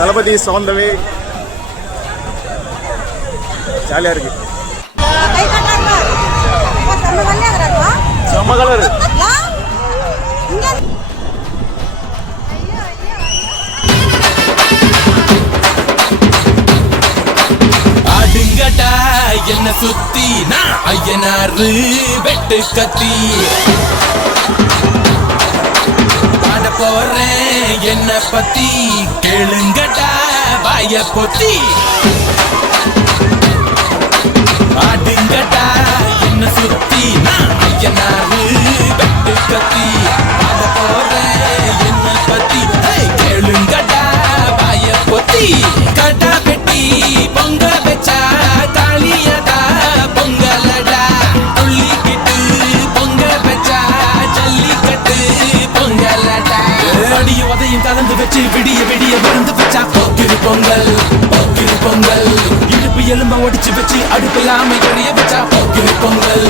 தளபதி சவுண்டவே ஜாலியாக இருக்கு. செம்ம கலரு. ஆடுங்கடா என்ன சுத்தி நான் ஐயனாரு வெட்டு கத்தி பாட போறேன் என்ன பத்தி கேளுங்கடா வாய பொத்தி. ஆடுங்கடா என்ன சுத்தி நான் ஐயனாரு வெட்டு கத்தி பாட போறேன் என்ன பத்தி கேளுங்கடா வாய பொத்தி. கடா பெட்டி பொங்க வச்சா தாலியடா பொங்கலடா துள்ளிக்கிட்டு பொங்க வச்சா ஜல்லிக்கட்டு பொங்கலடா. அடிய உதையும் கலந்து வச்சு விடிய விடிய விருந்து வச்சா போக்கிரு பொங்கல் போக்கிரு பொங்கல். இடுப்பு எலும்ப ஒடிச்சு வச்சு அடுப்பில்லாம எறிய வச்சா போக்கிரு பொங்கல்